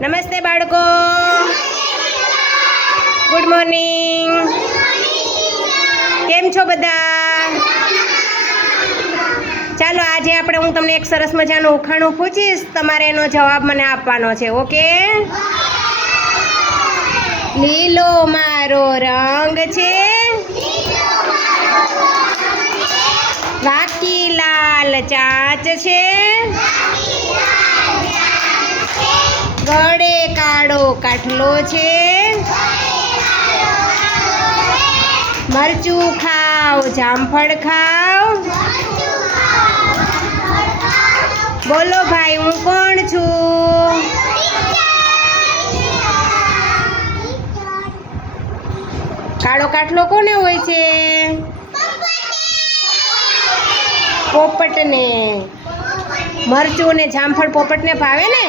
નમસ્તે બાળકો. Good morning કેમ છો બધા? ચાલો આજે આપણે હું તમને એક સરસ મજાનું ઉખાણું પૂછીશ. તમારે એનો જવાબ મને આપવાનો છે, ઓકે? લીલો મારો રંગ છે. વાકી લાલ ચાંચ છે. ગળે કાળો કાઠલો છે. મરચું ખાવ જામફળ ખાવ બોલો ભાઈ, હું કોણ છું? કાળો કાઠલો કોને હોય છે? પોપટને. મરચું ને જામફળ પોપટને ભાવે ને?